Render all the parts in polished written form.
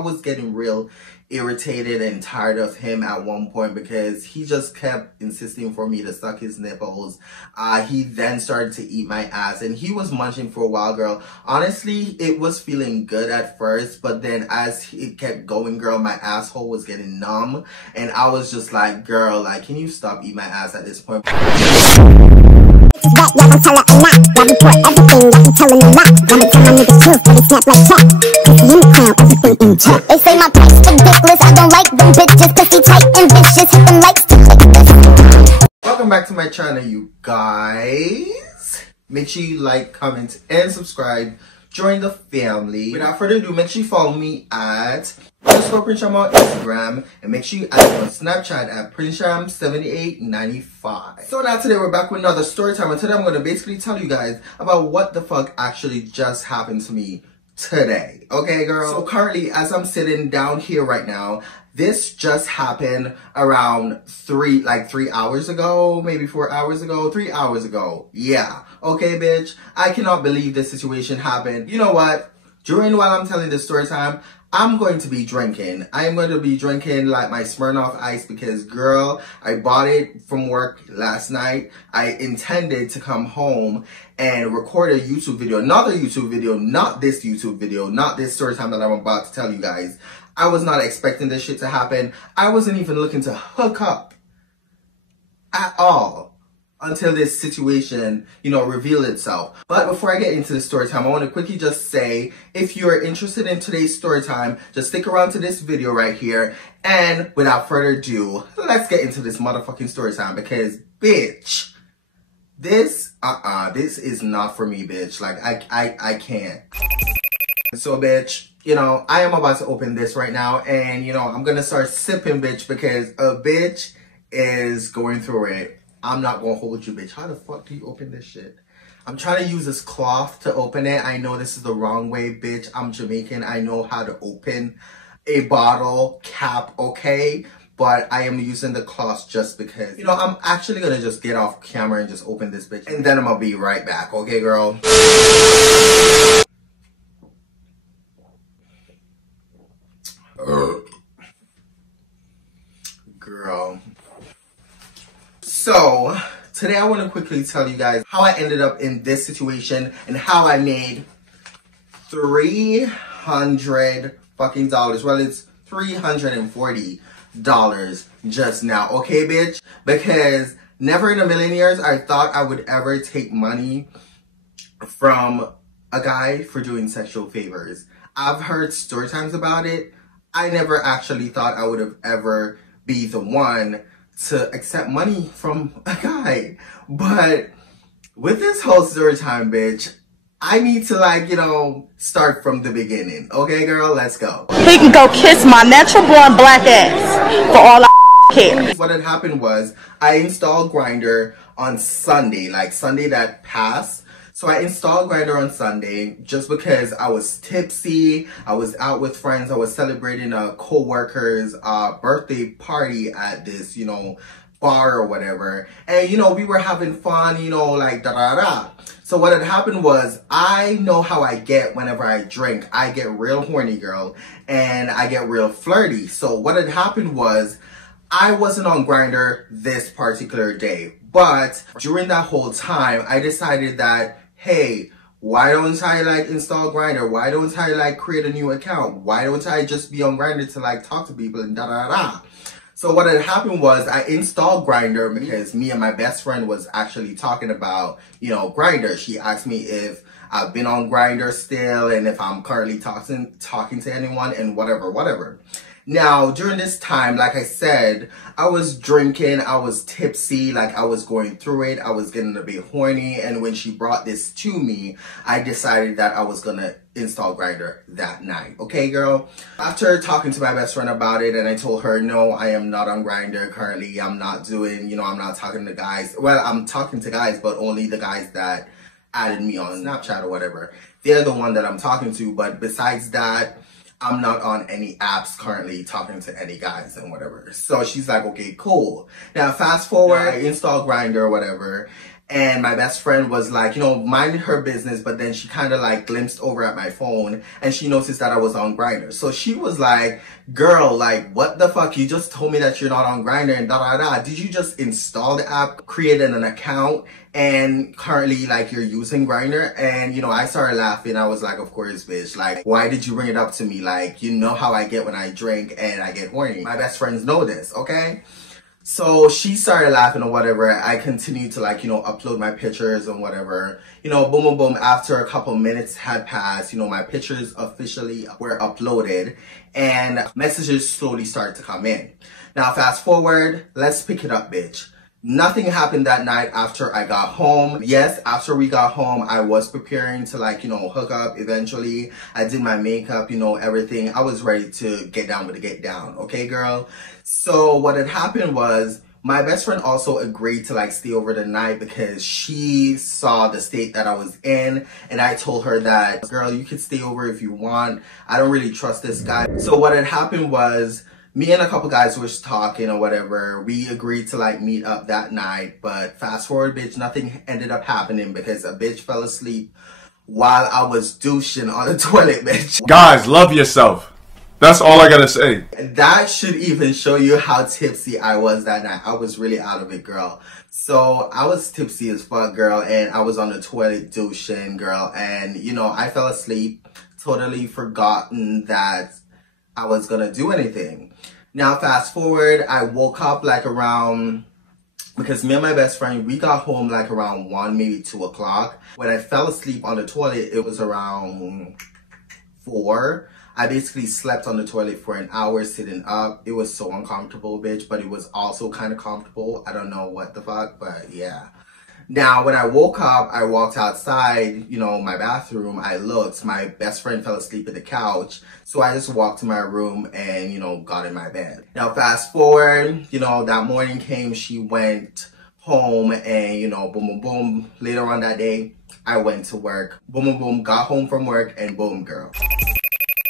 was getting real irritated and tired of him at one point because he just kept insisting for me to suck his nipples. He then started to eat my ass and he was munching for a while, girl. Honestly, it was feeling good at first, but then as it kept going, girl, my asshole was getting numb and I was just like, girl, like, can you stop eating my ass at this point? That y'all gon' tell her a lot. Y'all report everything, y'all be telling a lot. Y'all be telling my niggas truth, but they snap like chat. Pussy in the crown, everything in check. They say my price ridiculous, I don't like them bitches. Pussy tight and vicious, hit them likes to click this. Welcome back to my channel, you guys. Make sure you like, comment, and subscribe. Join the family. Without further ado, make sure you follow me at _PrinceSham on Instagram, and make sure you add me on Snapchat at PrinceSham7895. So now today we're back with another story time, and today I'm going to basically tell you guys about what the fuck actually just happened to me today. Okay, girl? So currently, as I'm sitting down here right now, this just happened around 3 hours ago, maybe 4 hours ago, 3 hours ago. Yeah. Okay, bitch. I cannot believe this situation happened. You know what? While I'm telling this story time, I'm going to be drinking. I am going to be drinking like my Smirnoff Ice because, girl, I bought it from work last night. I intended to come home and record a YouTube video, another YouTube video, not this YouTube video, not this story time that I'm about to tell you guys. I was not expecting this shit to happen. I wasn't even looking to hook up at all until this situation, revealed itself. But before I get into the story time, I want to quickly just say, if you're interested in today's story time, just stick around to this video right here. And without further ado, let's get into this motherfucking story time because, bitch, this is not for me, bitch. Like, I can't. So, bitch, I am about to open this right now, and, I'm gonna start sipping, bitch, because a bitch is going through it. I'm not gonna hold you, bitch. How the fuck do you open this shit? I'm trying to use this cloth to open it. I know this is the wrong way, bitch. I'm Jamaican. I know how to open a bottle cap, okay? But I am using the cloth just because, I'm actually gonna just get off camera and just open this bitch, and then I'm gonna be right back, okay, girl? Girl. So, today I want to quickly tell you guys how I ended up in this situation and how I made $300 fucking dollars. Well, it's $340 just now, okay, bitch? Because never in a million years I thought I would ever take money from a guy for doing sexual favors. I've heard story times about it. I never actually thought I would have ever be the one to accept money from a guy. But with this whole story time, bitch, I need to start from the beginning. Okay, girl, let's go. He can go kiss my natural born black ass for all I care. What had happened was I installed Grindr on Sunday, like Sunday that passed. So I installed Grindr on Sunday just because I was tipsy. I was out with friends. I was celebrating a co-worker's birthday party at this, bar or whatever. And, we were having fun, like da-da-da. So what had happened was, I know how I get whenever I drink. I get real horny, girl. And I get real flirty. So what had happened was, I wasn't on Grindr this particular day. But during that whole time, I decided that, hey, why don't I install Grindr? Why don't I create a new account? Why don't I just be on Grindr to talk to people and da-da-da? So what had happened was I installed Grindr because me and my best friend was actually talking about, Grindr. She asked me if I've been on Grindr still and if I'm currently talking to anyone and whatever. Now, during this time, like I said, I was drinking, I was tipsy, I was going through it, I was getting a bit horny, and when she brought this to me, I decided that I was gonna install Grindr that night. Okay, girl? After talking to my best friend about it, and I told her, no, I am not on Grindr currently, I'm not doing, I'm not talking to guys. Well, I'm talking to guys, but only the guys that added me on Snapchat or whatever. They're the one that I'm talking to, but besides that, I'm not on any apps currently talking to any guys and whatever. So she's like, okay, cool. Now, fast forward, I installed Grindr or whatever. And my best friend was like, you know, minding her business, but then she kind of like glimpsed over at my phone and she noticed that I was on Grindr. So she was like, girl, like, what the fuck? You just told me that you're not on Grindr and da da da. Did you just install the app, created an account, and currently like you're using Grindr? And you know, I started laughing. I was like, of course, bitch. Like, why did you bring it up to me? Like, you know how I get when I drink and I get horny. My best friends know this, okay? So she started laughing or whatever. I continued to like, you know, upload my pictures and whatever. You know, boom, boom, boom. After a couple minutes had passed, you know, my pictures officially were uploaded and messages slowly started to come in. Now, fast forward, let's pick it up, bitch. Nothing happened that night after I got home. Yes, after we got home, I was preparing to like, you know, hook up eventually. I did my makeup, you know, everything. I was ready to get down with the get down. Okay, girl? So what had happened was my best friend also agreed to like stay over the night because she saw the state that I was in. And I told her that, girl, you can stay over if you want. I don't really trust this guy. So what had happened was me and a couple guys were talking or whatever. We agreed to like meet up that night. But fast forward, bitch, nothing ended up happening because a bitch fell asleep while I was douching on the toilet, bitch. Guys, love yourself. That's all I gotta say. That should even show you how tipsy I was that night. I was really out of it, girl. So I was tipsy as fuck, girl, and I was on the toilet douching, girl. And, you know, I fell asleep, totally forgotten that I was gonna do anything. Now, fast forward, I woke up like around, because me and my best friend, we got home like around 1, maybe 2 o'clock. When I fell asleep on the toilet, it was around 4. I basically slept on the toilet for an hour sitting up. It was so uncomfortable, bitch, but it was also kind of comfortable. I don't know what the fuck, but yeah. Now, when I woke up, I walked outside, you know, my bathroom. I looked. My best friend fell asleep at the couch. So I just walked to my room and, you know, got in my bed. Now, fast forward, you know, that morning came. She went home and, you know, boom, boom, boom. Later on that day, I went to work. Boom, boom, boom. Got home from work and boom, girl.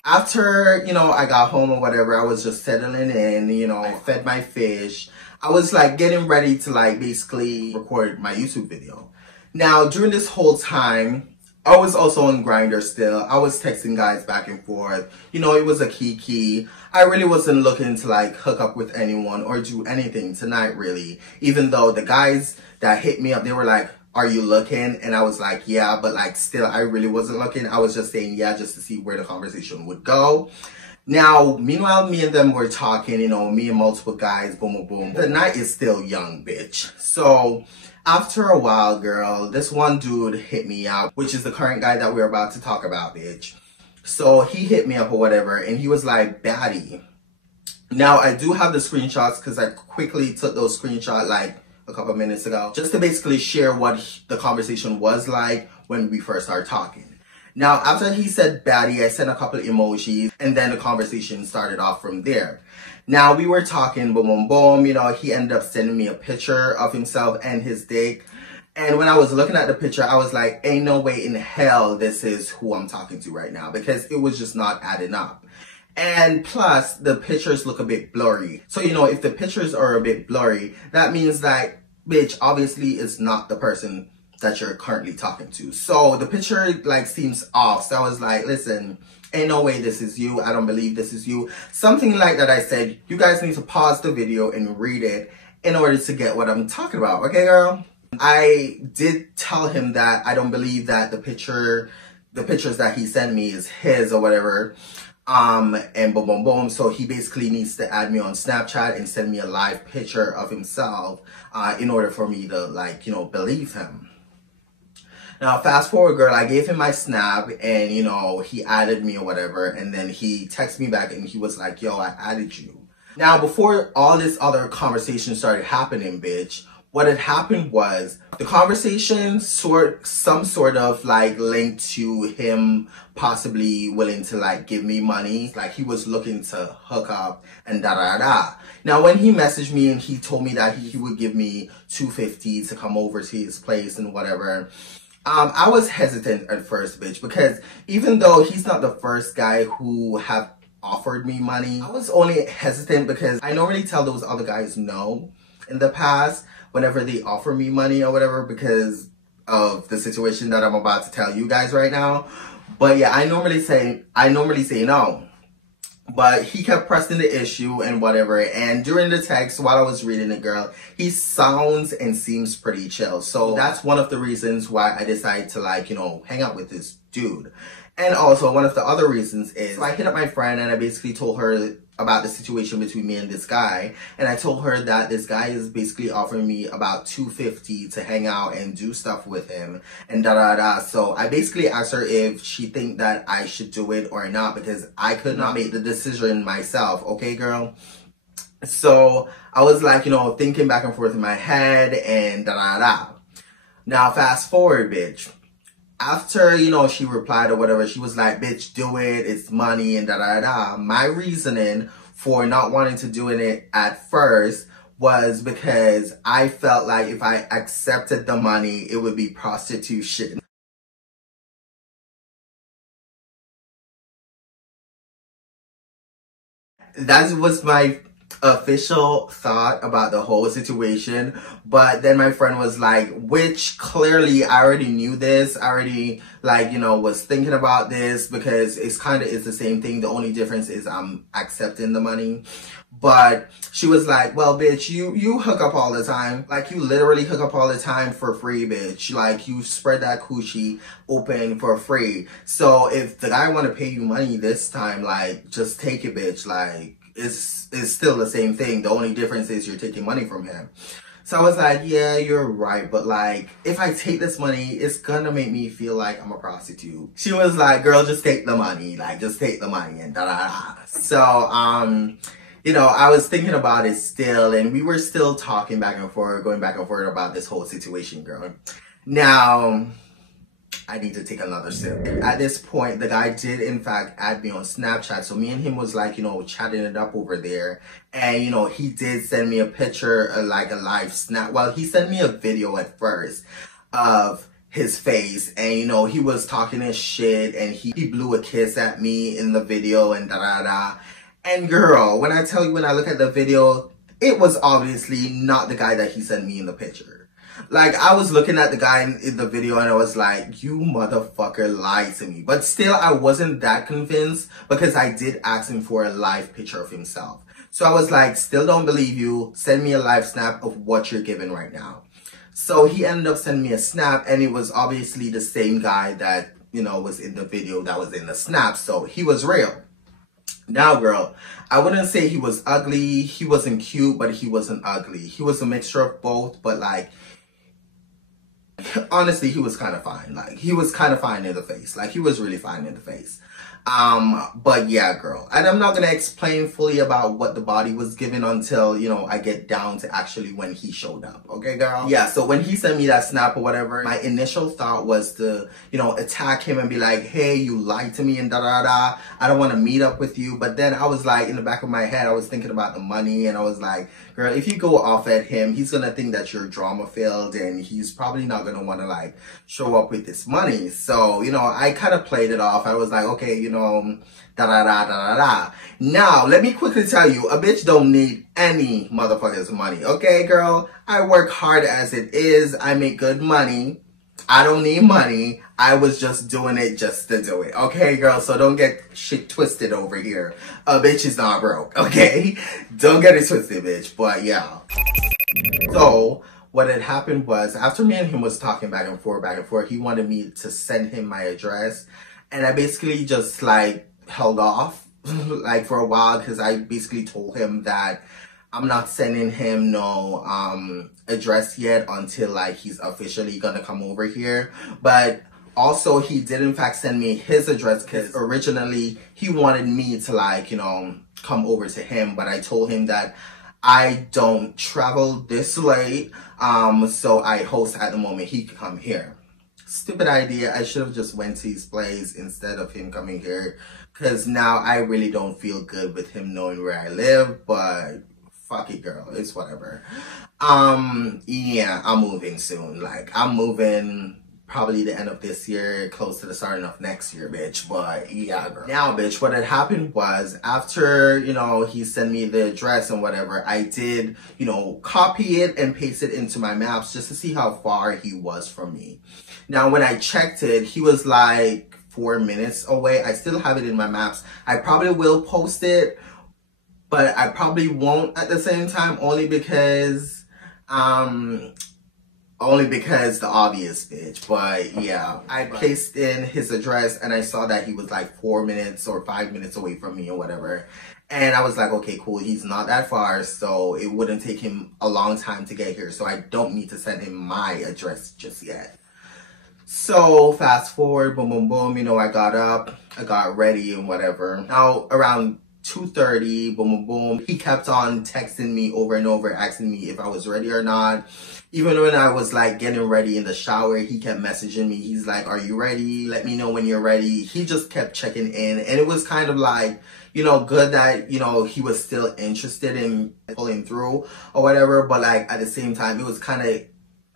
After, you know, I got home or whatever, I was just settling in, you know, I fed my fish. I was like getting ready to like basically record my YouTube video. Now, during this whole time, I was also on Grindr still. I was texting guys back and forth. You know, it was a kiki. I really wasn't looking to like hook up with anyone or do anything tonight, really. Even though the guys that hit me up, they were like, are you looking? And I was like, yeah, but like still, I really wasn't looking. I was just saying, yeah, just to see where the conversation would go. Now, meanwhile, me and them were talking, you know, me and multiple guys, boom, boom, boom. The night is still young, bitch. So after a while, girl, this one dude hit me up, which is the current guy that we're about to talk about, bitch. So he hit me up or whatever, and he was like, baddie. Now, I do have the screenshots because I quickly took those screenshots like a couple minutes ago, just to basically share what the conversation was like when we first started talking. Now, after he said baddie, I sent a couple emojis and then the conversation started off from there. Now, we were talking, boom, boom, boom, you know, he ended up sending me a picture of himself and his dick. And when I was looking at the picture, I was like, ain't no way in hell this is who I'm talking to right now, because it was just not adding up. And plus, the pictures look a bit blurry. So, you know, if the pictures are a bit blurry, that means that, bitch, obviously it's not the person that you're currently talking to. So the picture like seems off. So I was like, listen, ain't no way this is you. I don't believe this is you. Something like that. I said, you guys need to pause the video and read it in order to get what I'm talking about. Okay, girl? I did tell him that I don't believe that the pictures that he sent me is his or whatever. And boom, boom, boom. So he basically needs to add me on Snapchat and send me a live picture of himself in order for me to, like, you know, believe him. Now, fast forward, girl, I gave him my Snap and, you know, he added me or whatever. And then he texted me back and he was like, yo, I added you. Now, before all this other conversation started happening, bitch, what had happened was the conversation some sort of like linked to him possibly willing to like give me money. Like he was looking to hook up and da da da. Now when he messaged me and he told me that he would give me $250 to come over to his place and whatever, I was hesitant at first, bitch, because even though he's not the first guy who have offered me money, I was only hesitant because I normally tell those other guys no. in the past whenever they offer me money or whatever because of the situation that I'm about to tell you guys right now. But yeah, I normally say no. But he kept pressing the issue and whatever. And during the text, while I was reading it, girl, he sounds and seems pretty chill. So that's one of the reasons why I decided to, like, you know, hang out with this dude. And also, one of the other reasons is, so I hit up my friend and I basically told her about the situation between me and this guy. And I told her that this guy is basically offering me about $250 to hang out and do stuff with him and da-da-da. So I basically asked her if she think that I should do it or not because I could not make the decision myself. Okay, girl? So I was like, you know, thinking back and forth in my head and da-da-da. Now, fast forward, bitch. After, you know, she replied or whatever, she was like, bitch, do it. It's money and da-da-da. My reasoning for not wanting to do it at first was because I felt like if I accepted the money, it would be prostitution. That was my official thought about the whole situation. But then my friend was like, which clearly I already knew this. I already, like, you know, was thinking about this because it's the same thing. The only difference is I'm accepting the money. But she was like, well, bitch, you hook up all the time. Like, you literally hook up all the time for free, bitch. Like, you spread that coochie open for free. So if the guy want to pay you money this time, like, just take it, bitch. Like, it's still the same thing. The only difference is you're taking money from him. So I was like, yeah, you're right. But like, if I take this money, it's gonna make me feel like I'm a prostitute. She was like, girl, just take the money. Like, just take the money and da-da-da. So, you know, I was thinking about it still. And we were still talking back and forth, going back and forth about this whole situation, girl. Now, I need to take another sip. At this point, the guy did in fact add me on Snapchat. So me and him was like, you know, chatting it up over there. And, you know, he did send me a picture, like a live snap. Well, he sent me a video at first of his face. And, you know, he was talking his shit and he blew a kiss at me in the video and da-da-da. And girl, when I tell you, when I look at the video, it was obviously not the guy that he sent me in the picture. Like, I was looking at the guy in the video and I was like, you motherfucker lied to me. But still, I wasn't that convinced because I did ask him for a live picture of himself. So I was like, still don't believe you. Send me a live snap of what you're giving right now. So he ended up sending me a snap and it was obviously the same guy that, you know, was in the video that was in the snap. So he was real. Now, girl, I wouldn't say he was ugly. He wasn't cute, but he wasn't ugly. He was a mixture of both, but like, honestly, he was kind of fine. Like, he was kind of fine in the face. Like, he was really fine in the face. But yeah, girl. And I'm not going to explain fully about what the body was given until, you know, I get down to actually when he showed up. Okay, girl? Yeah, so when he sent me that snap or whatever, my initial thought was to, you know, attack him and be like, hey, you lied to me and da-da-da. I don't want to meet up with you. But then I was like, in the back of my head, I was thinking about the money and I was like, girl, if you go off at him, he's going to think that you're drama-filled and he's probably not going to want to, like, show up with this money. So, you know, I kind of played it off. I was like, okay, you know, da-da-da-da-da-da. Now, let me quickly tell you, a bitch don't need any motherfucker's money. Okay, girl? I work hard as it is. I make good money. I don't need money. I was just doing it just to do it. Okay, girl? So don't get shit twisted over here. A bitch is not broke. Okay? Don't get it twisted, bitch. But yeah. So what had happened was, after me and him was talking back and forth, he wanted me to send him my address. And I basically just, like, held off, like, for a while, because I basically told him that I'm not sending him no address yet until, like, he's officially gonna come over here. But also, he did, in fact, send me his address, because originally, he wanted me to, like, you know, come over to him. But I told him that I don't travel this late, so I host at the moment. He could come here. Stupid idea. I should have just went to his place instead of him coming here. Because now I really don't feel good with him knowing where I live. But fuck it, girl. It's whatever. Yeah, I'm moving soon. Like, I'm moving probably the end of this year, close to the starting of next year, bitch. But yeah, girl. Now, bitch, what had happened was after, you know, he sent me the address and whatever, I did, you know, copy it and paste it into my maps just to see how far he was from me. Now, when I checked it, he was like 4 minutes away. I still have it in my maps. I probably will post it, but I probably won't at the same time, only because the obvious, bitch. But yeah, I placed in his address and I saw that he was like 4 minutes or 5 minutes away from me or whatever. And I was like, okay, cool. He's not that far, so it wouldn't take him a long time to get here. So I don't need to send him my address just yet. So fast forward, boom, boom, boom. You know, I got up, I got ready and whatever. Now around 2:30, boom, boom, boom. He kept on texting me over and over, asking me if I was ready or not. Even when I was like getting ready in the shower, he kept messaging me. He's like, are you ready? Let me know when you're ready. He just kept checking in. And it was kind of like, you know, good that, you know, he was still interested in pulling through or whatever. But like at the same time, it was kind of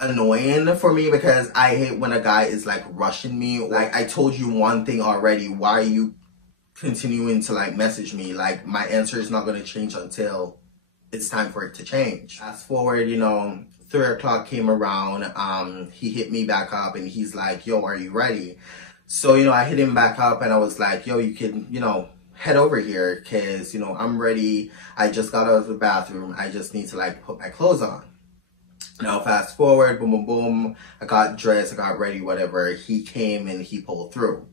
annoying for me because I hate when a guy is like rushing me. Like, I told you one thing already. Why are you continuing to like message me? Like, my answer is not going to change until it's time for it to change. Fast forward, you know, 3 o'clock came around. He hit me back up and he's like, yo, are you ready? So, you know, I hit him back up and I was like, yo, you can, you know, head over here because, you know, I'm ready. I just got out of the bathroom. I just need to like put my clothes on. Now fast forward, boom, boom, boom. I got dressed, I got ready, whatever. He came and he pulled through.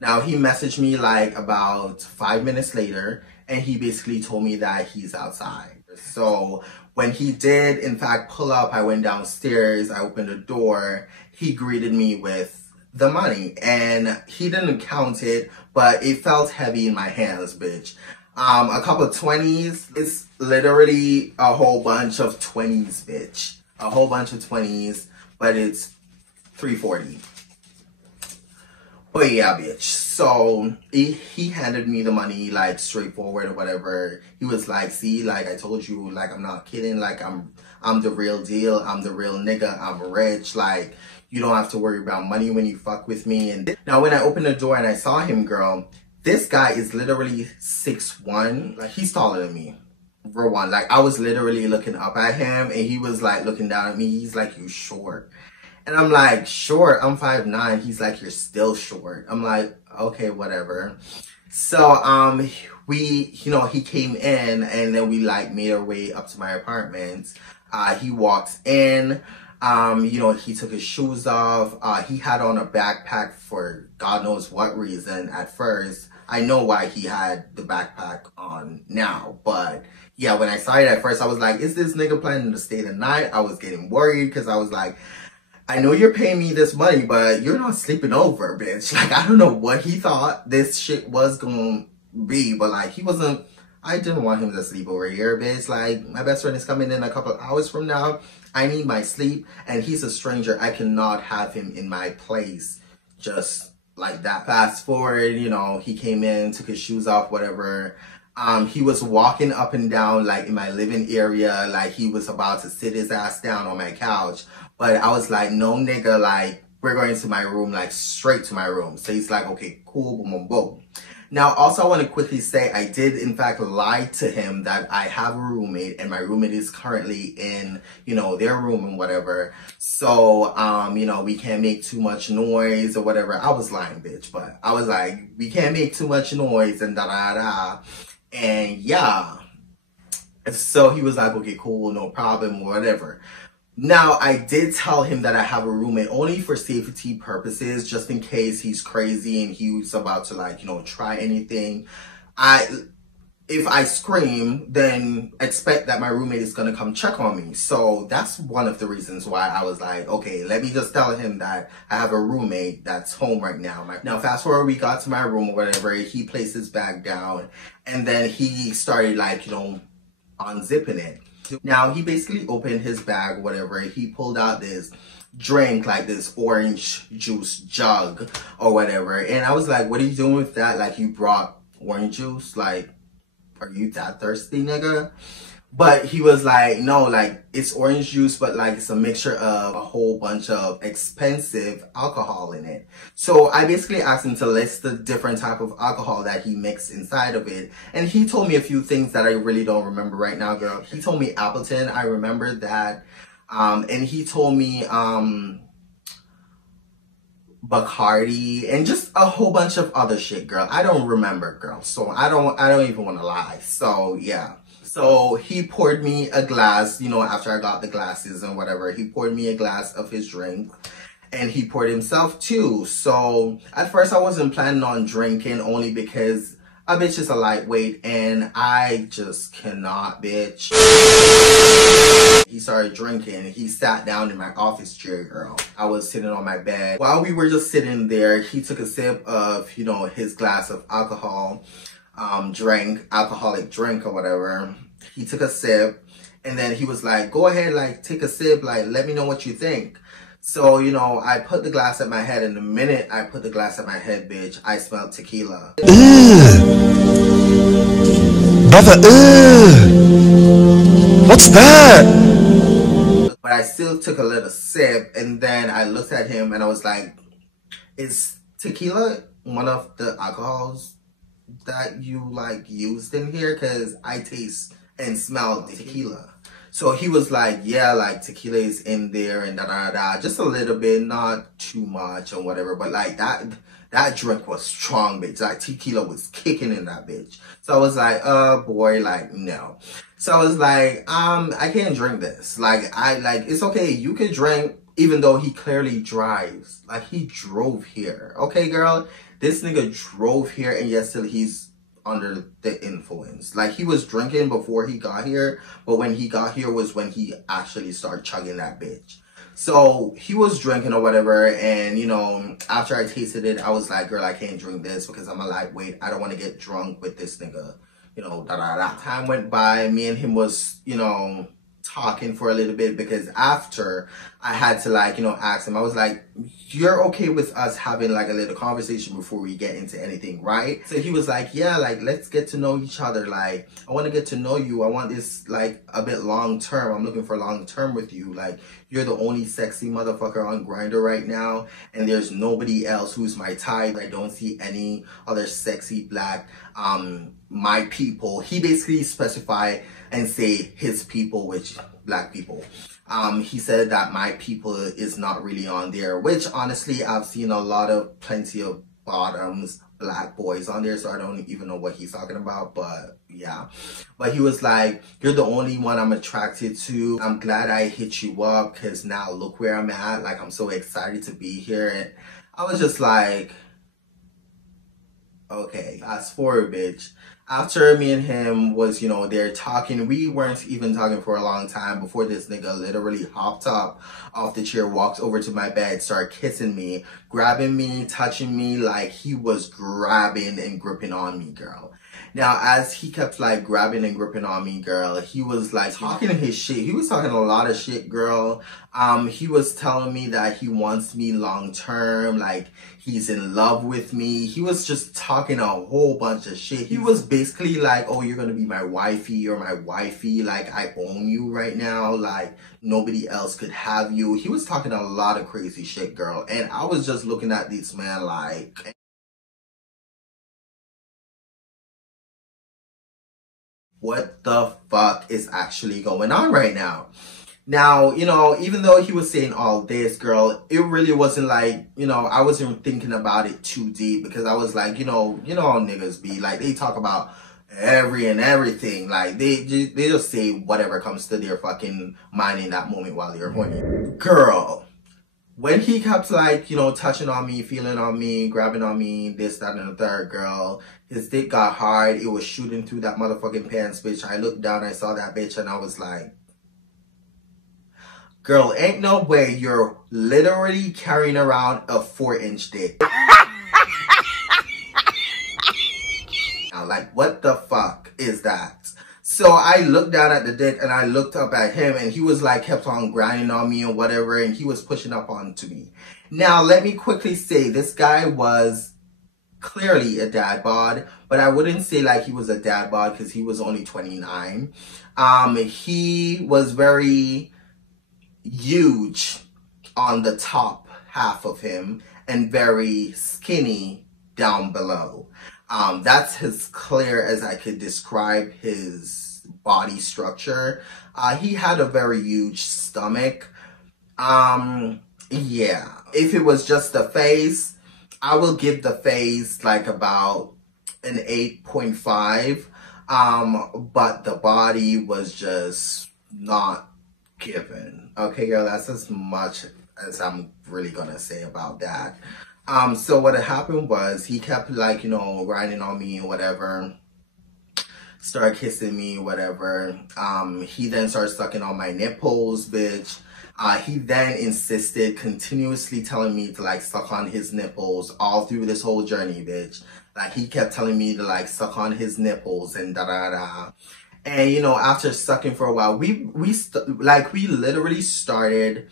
Now he messaged me like about 5 minutes later and he basically told me that he's outside. So when he did in fact pull up, I went downstairs, I opened the door. He greeted me with the money and he didn't count it, but it felt heavy in my hands, bitch. A couple of 20s. It's literally a whole bunch of 20s, bitch. A whole bunch of 20s, but it's $340. But yeah, bitch. So he handed me the money like straightforward or whatever. He was like, see, like I told you, like I'm not kidding, like I'm the real deal, I'm the real nigga, I'm rich, like you don't have to worry about money when you fuck with me. And now when I opened the door and I saw him, girl, this guy is literally 6'1", like he's taller than me. For one, like I was literally looking up at him and he was like looking down at me. He's like, you short? And I'm like, short? I'm 5'9". He's like, you're still short. I'm like, okay, whatever. So we, you know, he came in and then we like made our way up to my apartment. He walks in, you know, he took his shoes off. He had on a backpack for God knows what reason at first. I know why he had the backpack on now, but yeah, when I saw it at first, I was like, is this nigga planning to stay the night? I was getting worried because I was like, I know you're paying me this money, but you're not sleeping over, bitch. Like, I don't know what he thought this shit was gonna be, but like, he wasn't, I didn't want him to sleep over here, bitch. Like, my best friend is coming in a couple of hours from now. I need my sleep, and he's a stranger. I cannot have him in my place just like that. Fast forward, you know, he came in, took his shoes off, whatever. He was walking up and down like in my living area, like he was about to sit his ass down on my couch. But I was like, no nigga, like we're going to my room, like straight to my room. So he's like, okay, cool, boom, boom, boom. Now, also I want to quickly say I did in fact lie to him that I have a roommate and my roommate is currently in, you know, their room and whatever. So, you know, we can't make too much noise or whatever. I was lying, bitch, but I was like, we can't make too much noise and da-da-da. And yeah, so he was like, okay, cool, no problem, whatever. Now, I did tell him that I have a roommate only for safety purposes, just in case he's crazy and he's about to like, you know, try anything. If I scream, then expect that my roommate is going to come check on me. So that's one of the reasons why I was like, okay, let me just tell him that I have a roommate that's home right now. Now, fast forward, we got to my room or whatever. He placed his bag down and then he started like, you know, unzipping it. Now, he basically opened his bag, or whatever. He pulled out this drink, like this orange juice jug or whatever. And I was like, what are you doing with that? Like, you brought orange juice? Like, are you that thirsty, nigga? But he was like, no, like, it's orange juice, but like, it's a mixture of a whole bunch of expensive alcohol in it. So I basically asked him to list the different type of alcohol that he mixed inside of it. And he told me a few things that I really don't remember right now, girl. He told me Appleton. I remember that. And he told me, Bacardi and just a whole bunch of other shit, girl. I don't remember, girl. So I don't even want to lie. So yeah. So he poured me a glass, you know, after I got the glasses and whatever, he poured me a glass of his drink and he poured himself too. So at first I wasn't planning on drinking only because a bitch is a lightweight and I just cannot, bitch. He started drinking. He sat down in my office chair, girl. I was sitting on my bed. While we were just sitting there, he took a sip of, you know, his glass of alcohol. Alcoholic drink or whatever. He took a sip and then he was like, go ahead, like take a sip, like let me know what you think. So, you know, I put the glass at my head and the minute I put the glass at my head, bitch, I smelled tequila. Brother, what's that? But I still took a little sip and then I looked at him and I was like, is tequila one of the alcohols that you like used in here? Because I taste and smell tequila. So he was like, yeah, like tequila is in there and da-da-da, just a little bit, not too much or whatever, but like that drink was strong, bitch. Like tequila was kicking in that bitch. So I was like, boy, like no. So I was like, I can't drink this. Like it's okay, you can drink, even though he clearly drives. Like he drove here. Okay, girl, this nigga drove here and yet still he's under the influence. Like he was drinking before he got here, but when he got here was when he actually started chugging that bitch. So he was drinking or whatever, and you know, after I tasted it, I was like, girl, I can't drink this because I'm a lightweight. I don't want to get drunk with this nigga. You know, da-da-da. Time went by, me and him was, you know, talking for a little bit because after I had to like, you know, ask him, I was like, you're okay with us having like a little conversation before we get into anything, right? So he was like, yeah, like let's get to know each other. Like I want to get to know you. I want this like a bit long term. I'm looking for long term with you. Like you're the only sexy motherfucker on Grindr right now and there's nobody else who's my type. I don't see any other sexy black my people. He basically specified and say his people, which black people. He said that my people is not really on there, which honestly I've seen plenty of bottoms black boys on there, so I don't even know what he's talking about, but yeah. But he was like, you're the only one I'm attracted to. I'm glad I hit you up because now look where I'm at. Like I'm so excited to be here. And I was just like, okay, fast forward, bitch. After me and him was, you know, there talking, we weren't even talking for a long time before this nigga literally hopped up off the chair, walked over to my bed, started kissing me, grabbing me, touching me, like he was grabbing and gripping on me, girl. Now, as he kept like grabbing and gripping on me, girl, he was like talking his shit. He was talking a lot of shit, girl. He was telling me that he wants me long term, like he's in love with me. He was just talking a whole bunch of shit. He was basically like, oh, you're gonna be my wifey or my wifey. Like I own you right now. Like nobody else could have you. He was talking a lot of crazy shit, girl. And I was just looking at this man like, what the fuck is actually going on right now? Now, you know, even though he was saying all this, girl, it really wasn't like, you know, I wasn't thinking about it too deep because I was like, you know how niggas be. Like, they talk about everything. Like, they just say whatever comes to their fucking mind in that moment while they're horny. Girl, when he kept like, you know, touching on me, feeling on me, grabbing on me, this, that, and the third, girl, his dick got hard. It was shooting through that motherfucking pants, bitch. I looked down, I saw that bitch, and I was like, girl, ain't no way you're literally carrying around a 4-inch dick. Now, like, what the fuck is that? So I looked down at the dick and I looked up at him and he was like, kept on grinding on me or whatever, and he was pushing up onto me. Now, let me quickly say, this guy was clearly a dad bod, but I wouldn't say like he was a dad bod because he was only 29. He was very huge on the top half of him and very skinny down below. That's as clear as I could describe his body structure. He had a very huge stomach. Yeah, if it was just the face, I will give the face like about an 8.5. But the body was just not given. Okay, girl, that's as much as I'm really gonna say about that. So what had happened was he kept like, you know, grinding on me or whatever, started kissing me, whatever. He then started sucking on my nipples, bitch. He then insisted, continuously telling me to like suck on his nipples all through this whole journey, bitch. Like he kept telling me to like suck on his nipples and da da da. And you know, after sucking for a while, we literally started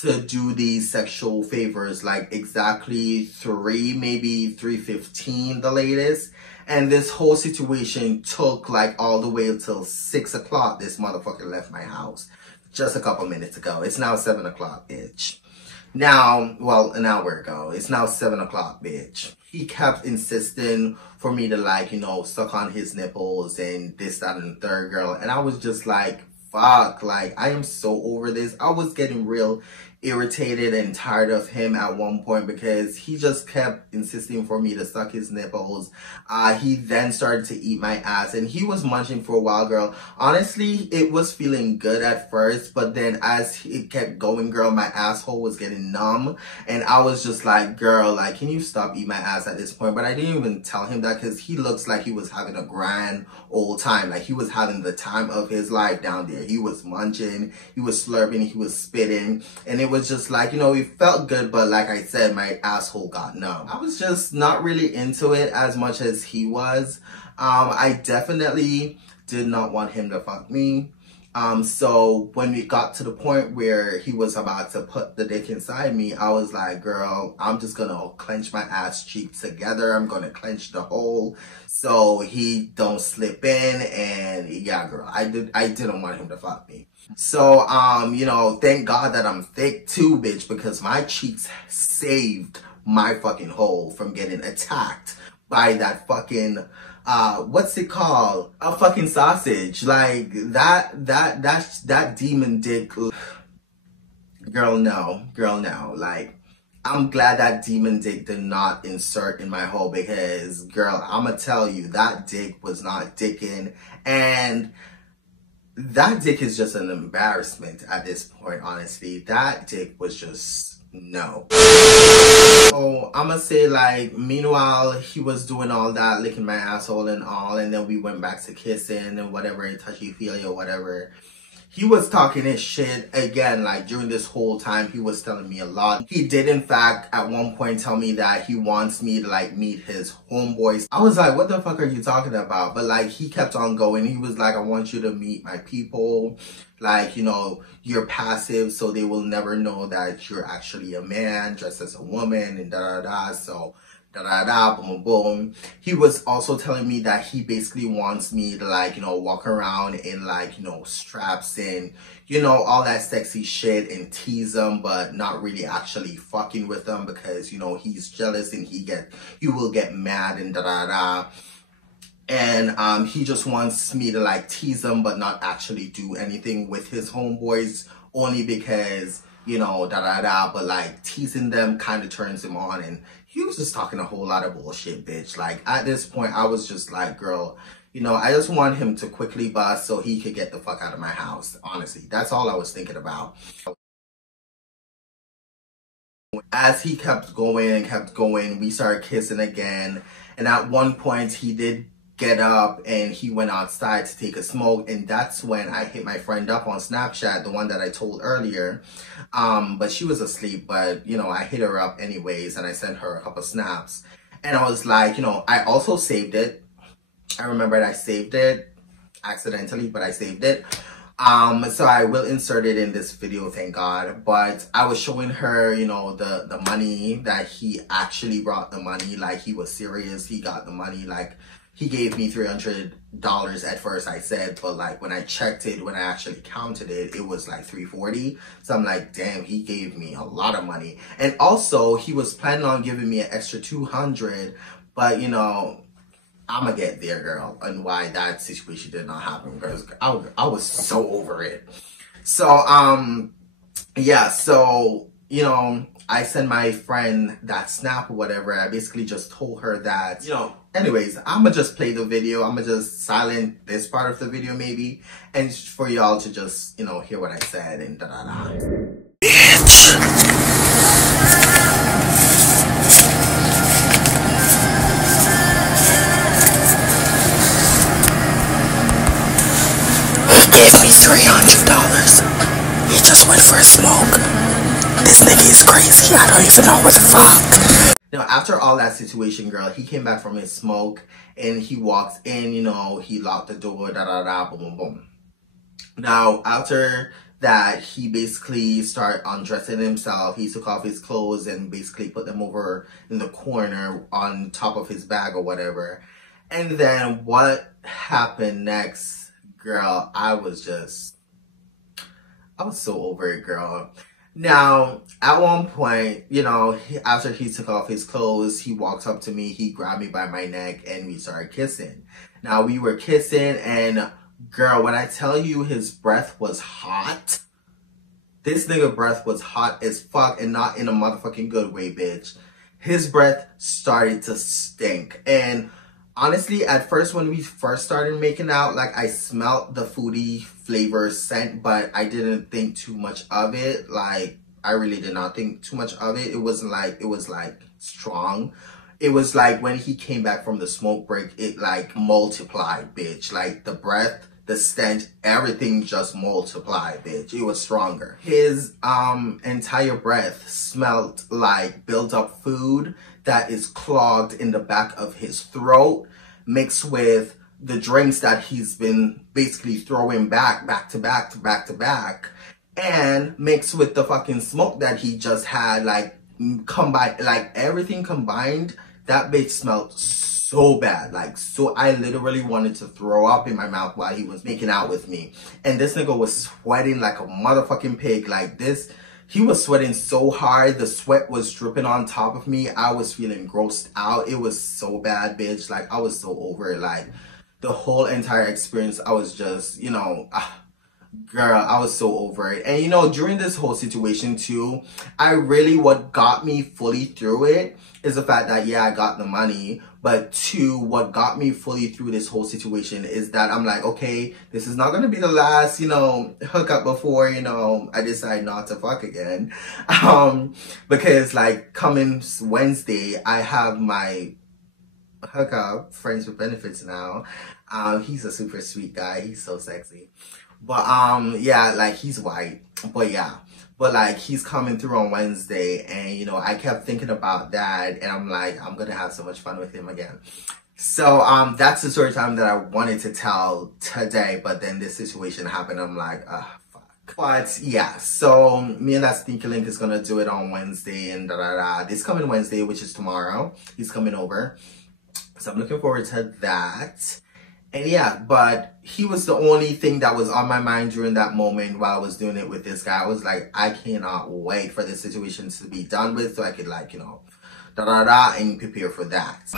to do these sexual favors like exactly 3, maybe 3:15 the latest. And this whole situation took like all the way until 6 o'clock. This motherfucker left my house just a couple minutes ago. It's now 7 o'clock, bitch. Now, well, an hour ago. It's now 7 o'clock, bitch. He kept insisting for me to like, you know, suck on his nipples and this, that, and the third, girl. And I was just like, fuck, like, I am so over this. I was getting real irritated and tired of him at one point because he just kept insisting for me to suck his nipples. He then started to eat my ass and he was munching for a while, girl. Honestly, it was feeling good at first, but then as it kept going, girl, my asshole was getting numb and I was just like, girl, like, can you stop eating my ass at this point? But I didn't even tell him that because he looks like he was having a grand old time. Like he was having the time of his life down there. He was munching, he was slurping, he was spitting, and it was just like, you know, it felt good, but like I said, my asshole got numb. I was just not really into it as much as he was. I definitely did not want him to fuck me. So when we got to the point where he was about to put the dick inside me, I was like, girl, I'm just gonna clench my ass cheeks together. I'm gonna clench the hole so he don't slip in. And yeah, girl, I didn't want him to fuck me. So, you know, thank God that I'm thick too, bitch, because my cheeks saved my fucking hole from getting attacked by that fucking, what's it called? A fucking sausage. Like, that demon dick. Girl, no. Like, I'm glad that demon dick did not insert in my hole because, girl, I'ma tell you, that dick was not dicking. And that dick is just an embarrassment at this point, honestly. That dick was just no. So I'ma say, like, meanwhile he was doing all that, licking my asshole and all, and then we went back to kissing and whatever, touchy-feely or whatever. He was talking his shit again. Like during this whole time, he was telling me a lot. He did in fact at one point tell me that he wants me to like meet his homeboys. I was like, what the fuck are you talking about? But like he kept on going. He was like, I want you to meet my people. Like, you know, you're passive, so they will never know that you're actually a man dressed as a woman and da da da. So da da da, boom boom. He was also telling me that he basically wants me to like, you know, walk around in like, you know, straps and, you know, all that sexy shit and tease them, but not really actually fucking with them because, you know, he's jealous and he will get mad and da da da. And he just wants me to like tease him but not actually do anything with his homeboys only because, you know, da da da, but like teasing them kind of turns him on. And he was just talking a whole lot of bullshit, bitch. Like at this point I was just like, girl, you know, I just want him to quickly bust so he could get the fuck out of my house. Honestly, that's all I was thinking about. As he kept going, we started kissing again. And at one point he did get up and he went outside to take a smoke, and that's when I hit my friend up on Snapchat, the one that I told earlier, but she was asleep. But you know, I hit her up anyways and I sent her a couple snaps, and I was like, you know, I also saved it. I remembered I saved it accidentally, but I saved it. So I will insert it in this video, thank God. But I was showing her, you know, the money that he actually brought the money. Like, he was serious. He got the money. Like, he gave me $300 at first, I said. But, like, when I checked it, when I actually counted it, it was like $340. So I'm like, damn, he gave me a lot of money. And also, he was planning on giving me an extra $200. But, you know, I'm gonna get there, girl, and why that situation did not happen, because I was so over it. So, yeah, so, you know, I sent my friend that snap or whatever. I basically just told her that, you know, anyways, I'm gonna just play the video. I'm gonna just silent this part of the video maybe, and for y'all to just, you know, hear what I said and da-da-da. Bitch. Gave me $300. He just went for a smoke. This nigga is crazy. I don't even know what the fuck. Now, after all that situation, girl, he came back from his smoke and he walks in, you know, he locked the door, da-da-da, boom, boom, boom. Now, after that, he basically started undressing himself. He took off his clothes and basically put them over in the corner on top of his bag or whatever. And then what happened next? Girl, I was so over it, girl. Now, at one point, you know, after he took off his clothes, he walked up to me, he grabbed me by my neck, and we started kissing. Now, we were kissing, and girl, when I tell you his breath was hot, this nigga breath was hot as fuck, and not in a motherfucking good way, bitch. His breath started to stink, and honestly, at first, when we first started making out, like, I smelled the foodie flavor scent, but I didn't think too much of it. Like, I really did not think too much of it. It wasn't like, it was like strong. It was like when he came back from the smoke break, it like multiplied, bitch. Like, the breath, the stench, everything just multiplied, bitch. It was stronger. His entire breath smelled like built up food that is clogged in the back of his throat, mixed with the drinks that he's been basically throwing back to back, and mixed with the fucking smoke that he just had, like, combined, like, everything combined, that bitch smelled so bad. Like, so I literally wanted to throw up in my mouth while he was making out with me. And this nigga was sweating like a motherfucking pig. Like, this, he was sweating so hard, the sweat was dripping on top of me. I was feeling grossed out. It was so bad, bitch. Like, I was so over it. Like, the whole entire experience, I was just, you know, girl, I was so over it. And, you know, during this whole situation too, what got me fully through it is the fact that, yeah, I got the money. But two, what got me fully through this whole situation is that I'm like, okay, this is not going to be the last, you know, hookup before, you know, I decide not to fuck again. Because, like, coming Wednesday, I have my hookup, friends with benefits now. He's a super sweet guy. He's so sexy. But, yeah, like, he's white. But, yeah. But, like, he's coming through on Wednesday, and, you know, I kept thinking about that, and I'm like, I'm gonna have so much fun with him again. So, that's the story time that I wanted to tell today, but then this situation happened. I'm like, fuck. But, yeah, so me and that sneaky link is gonna do it on Wednesday, and da-da-da. This coming Wednesday, which is tomorrow, he's coming over. So I'm looking forward to that. And yeah, but he was the only thing that was on my mind during that moment while I was doing it with this guy. I was like, I cannot wait for this situation to be done with so I could, like, you know, da-da-da, and prepare for that.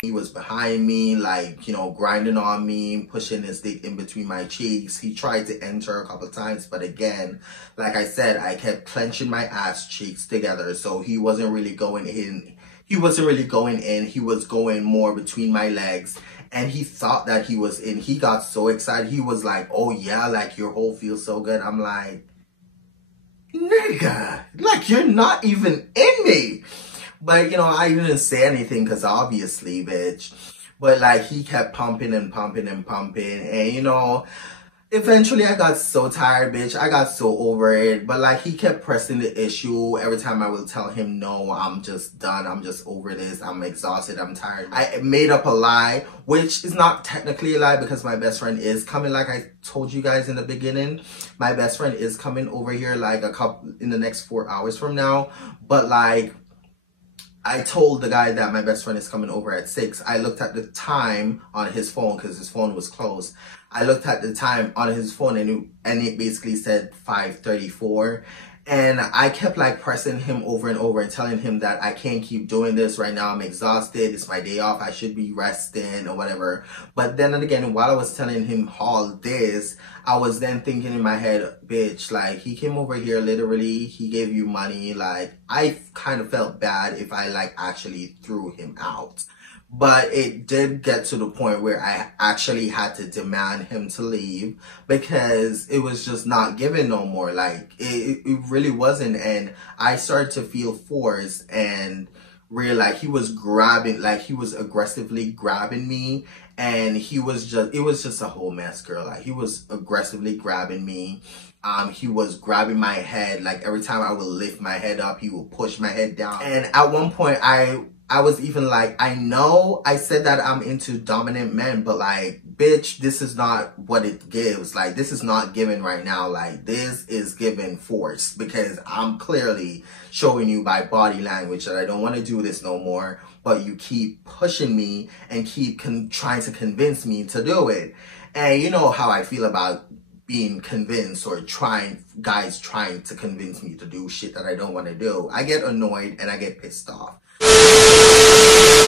He was behind me, like, you know, grinding on me, pushing his dick in between my cheeks. He tried to enter a couple times, but again, like I said, I kept clenching my ass cheeks together, so he wasn't really going in. He wasn't really going in. He was going more between my legs. And he thought that he was in. He got so excited. He was like, oh yeah, like, your hole feels so good. I'm like, nigga, like, you're not even in me. But, you know, I didn't say anything because obviously, bitch. But, like, he kept pumping and pumping and pumping. And, you know, Eventually, I got so tired, bitch. I got so over it. But like, he kept pressing the issue. Every time I would tell him, no, I'm just done. I'm just over this. I'm exhausted. I'm tired. I made up a lie, which is not technically a lie because my best friend is coming. Like I told you guys in the beginning, my best friend is coming over here like in the next 4 hours from now. But like, I told the guy that my best friend is coming over at 6. I looked at the time on his phone because his phone was closed. I looked at the time on his phone and it basically said 5:34. And I kept like pressing him over and over and telling him that I can't keep doing this right now. I'm exhausted. It's my day off. I should be resting or whatever. But then again, while I was telling him all this, I was then thinking in my head, bitch, like he came over here literally. He gave you money. Like I kind of felt bad if I like actually threw him out. But it did get to the point where I actually had to demand him to leave because it was just not given no more. Like, it really wasn't. And I started to feel forced and realize he was grabbing, like he was aggressively grabbing me. And it was just a whole mess, girl. Like, he was aggressively grabbing me. He was grabbing my head. Like, every time I would lift my head up, he would push my head down. And at one point, I was even like, I know I said that I'm into dominant men, but like, bitch, this is not what it gives. Like, this is not given right now. Like, this is given force because I'm clearly showing you by body language that I don't want to do this no more, but you keep pushing me and keep trying to convince me to do it. And you know how I feel about being convinced or guys trying to convince me to do shit that I don't want to do. I get annoyed and I get pissed off.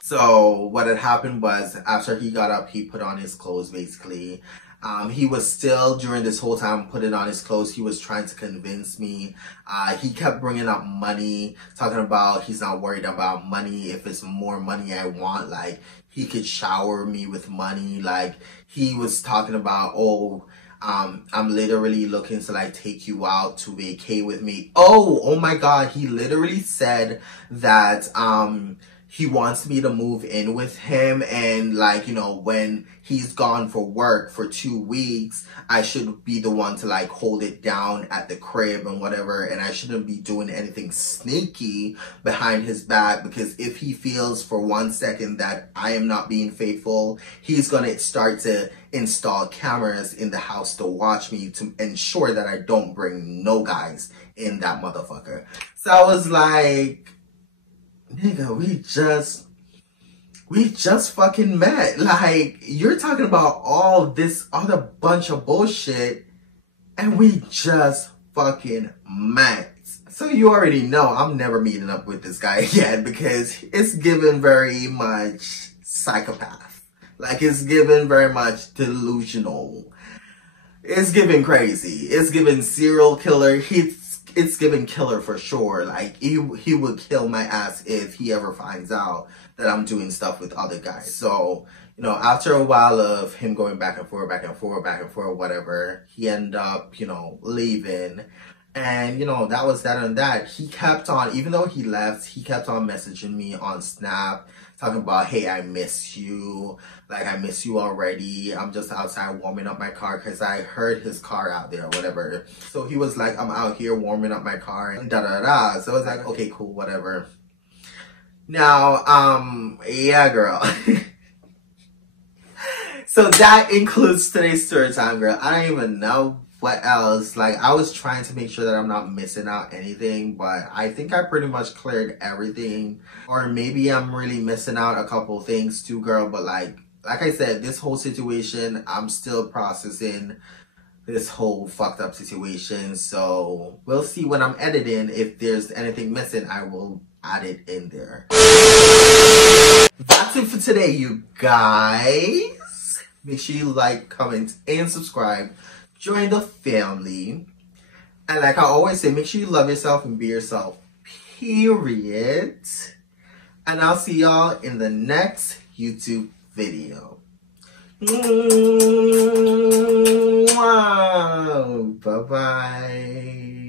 So what had happened was after he got up, he put on his clothes basically. He was still, during this whole time, putting on his clothes, he was trying to convince me. He kept bringing up money, talking about he's not worried about money. If it's more money I want, like, he could shower me with money. Like, he was talking about, oh, I'm literally looking to like take you out to vacay with me. Oh my God. He literally said that, he wants me to move in with him and like, you know, when he's gone for work for 2 weeks, I should be the one to like hold it down at the crib and whatever. And I shouldn't be doing anything sneaky behind his back because if he feels for 1 second that I am not being faithful, he's going to start to install cameras in the house to watch me to ensure that I don't bring no guys in that motherfucker. So I was like, nigga, we just fucking met. Like, you're talking about all this other bunch of bullshit and we just fucking met. So you already know I'm never meeting up with this guy again because it's given very much psychopath. Like, it's given very much delusional. It's given crazy. It's given serial killer. It's given killer for sure. Like, he would kill my ass if he ever finds out that I'm doing stuff with other guys. So, you know, after a while of him going back and forth, whatever, he ended up, you know, leaving. And, you know, that was that and that. He kept on, even though he left, he kept on messaging me on Snap, talking about, hey, I miss you. Like, I miss you already. I'm just outside warming up my car because I heard his car out there or whatever. So he was like, I'm out here warming up my car and da-da-da. So I was like, okay, cool, whatever. Now, yeah, girl. So that includes today's story time, girl. I don't even know what else. Like, I was trying to make sure that I'm not missing out anything, but I think I pretty much cleared everything. Or maybe I'm really missing out a couple things too, girl. But like I said, this whole situation, I'm still processing this whole fucked up situation. So we'll see when I'm editing. If there's anything missing, I will add it in there. That's it for today, you guys. Make sure you like, comment, and subscribe. Join the family. And like I always say, make sure you love yourself and be yourself. Period. And I'll see y'all in the next YouTube video. Bye-bye.